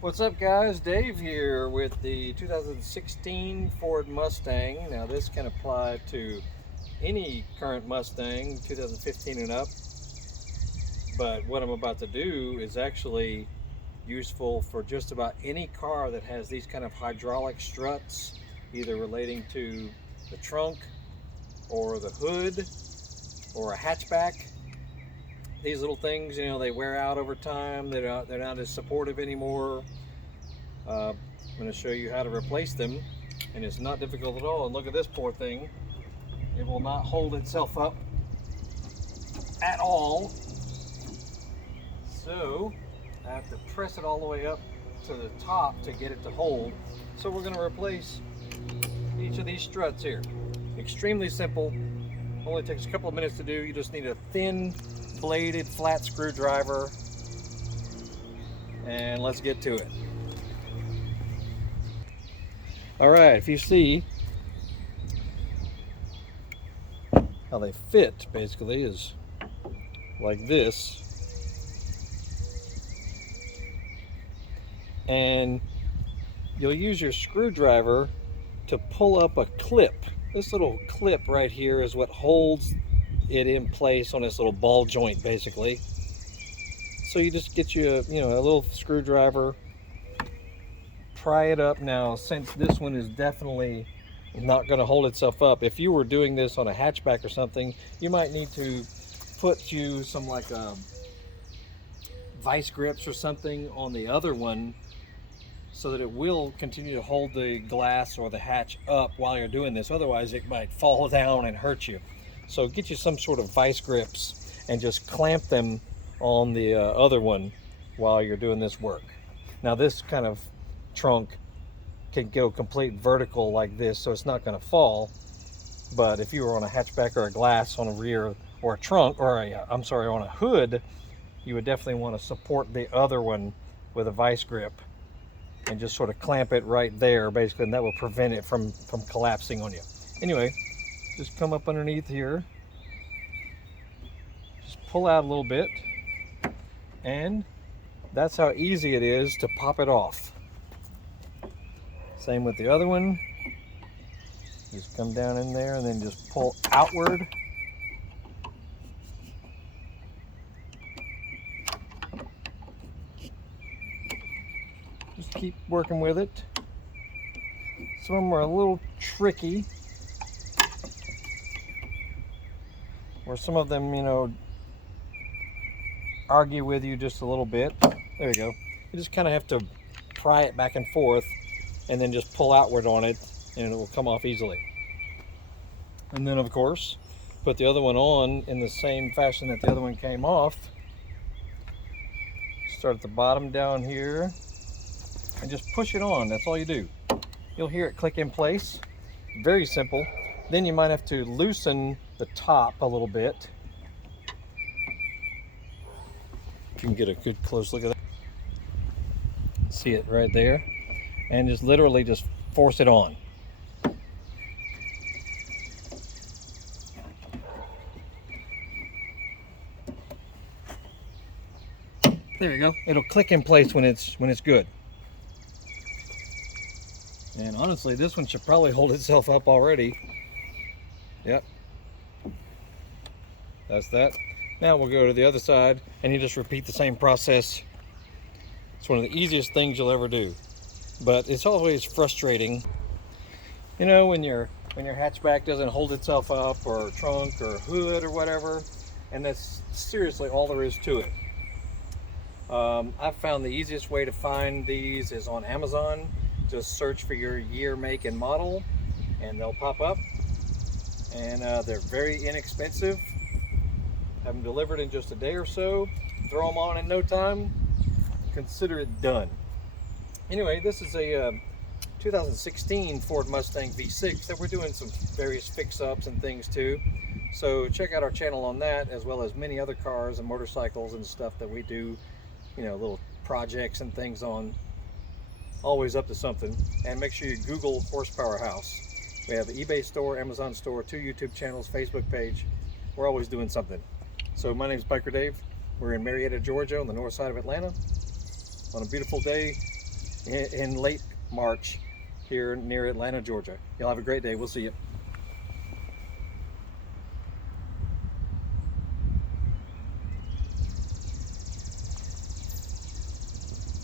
What's up, guys? Dave here with the 2016 Ford Mustang. Now this can apply to any current Mustang 2015 and up, but what I'm about to do is actually useful for just about any car that has these kind of hydraulic struts, either relating to the trunk or the hood or a hatchback. These little things, you know, they wear out over time. They're not as supportive anymore. I'm going to show you how to replace them, and it's not difficult at all. And look at this poor thing. It will not hold itself up at all. So I have to press it all the way up to the top to get it to hold. So we're going to replace each of these struts here. Extremely simple. Only takes a couple of minutes to do. You just need a thin bladed flat screwdriver, and let's get to it. All right, if you see how they fit, basically is like this, and you'll use your screwdriver to pull up a clip. This little clip right here is what holds it in place on this little ball joint, basically. So you just get you a little screwdriver, pry it up. Now, since this one is definitely not going to hold itself up, if you were doing this on a hatchback or something, you might need to put you some like vice grips or something on the other one so that it will continue to hold the glass or the hatch up while you're doing this. Otherwise it might fall down and hurt you. So get you some sort of vice grips and just clamp them on the other one while you're doing this work. Now this kind of trunk can go complete vertical like this, so it's not going to fall. But if you were on a hatchback or a glass on a rear or a trunk, or on a hood, you would definitely want to support the other one with a vice grip and just sort of clamp it right there, basically, and that will prevent it from collapsing on you. Anyway, just come up underneath here, just pull out a little bit, and that's how easy it is to pop it off. Same with the other one. Just come down in there and then just pull outward. Just keep working with it. Some of them are a little tricky, or some of them, argue with you just a little bit. There you go. You just kind of have to pry it back and forth and then just pull outward on it, and it will come off easily. And then, of course, put the other one on in the same fashion that the other one came off. Start at the bottom down here and just push it on. That's all you do. You'll hear it click in place. Very simple. Then you might have to loosen the top a little bit. You can get a good close look at that. See it right there. And just literally just force it on. There you go. It'll click in place when it's good. And honestly, this one should probably hold itself up already. Yep. That's that. Now we'll go to the other side, and you just repeat the same process. It's one of the easiest things you'll ever do. But it's always frustrating, when your hatchback doesn't hold itself up, or trunk or hood or whatever, and that's seriously all there is to it. I've found the easiest way to find these is on Amazon. Just search for your year, make, and model, and they'll pop up. And they're very inexpensive. Have them delivered in just a day or so. Throw them on in no time. Consider it done. Anyway, this is a 2016 Ford Mustang V6 that we're doing some various fix-ups and things to. So check out our channel on that, as well as many other cars and motorcycles and stuff that we do, little projects and things on. Always up to something. And make sure you Google Horsepower House. We have an eBay store, Amazon store, 2 YouTube channels, Facebook page. We're always doing something. So my name is Biker Dave. We're in Marietta, Georgia, on the north side of Atlanta, on a beautiful day in late March here near Atlanta, Georgia. Y'all have a great day. We'll see you.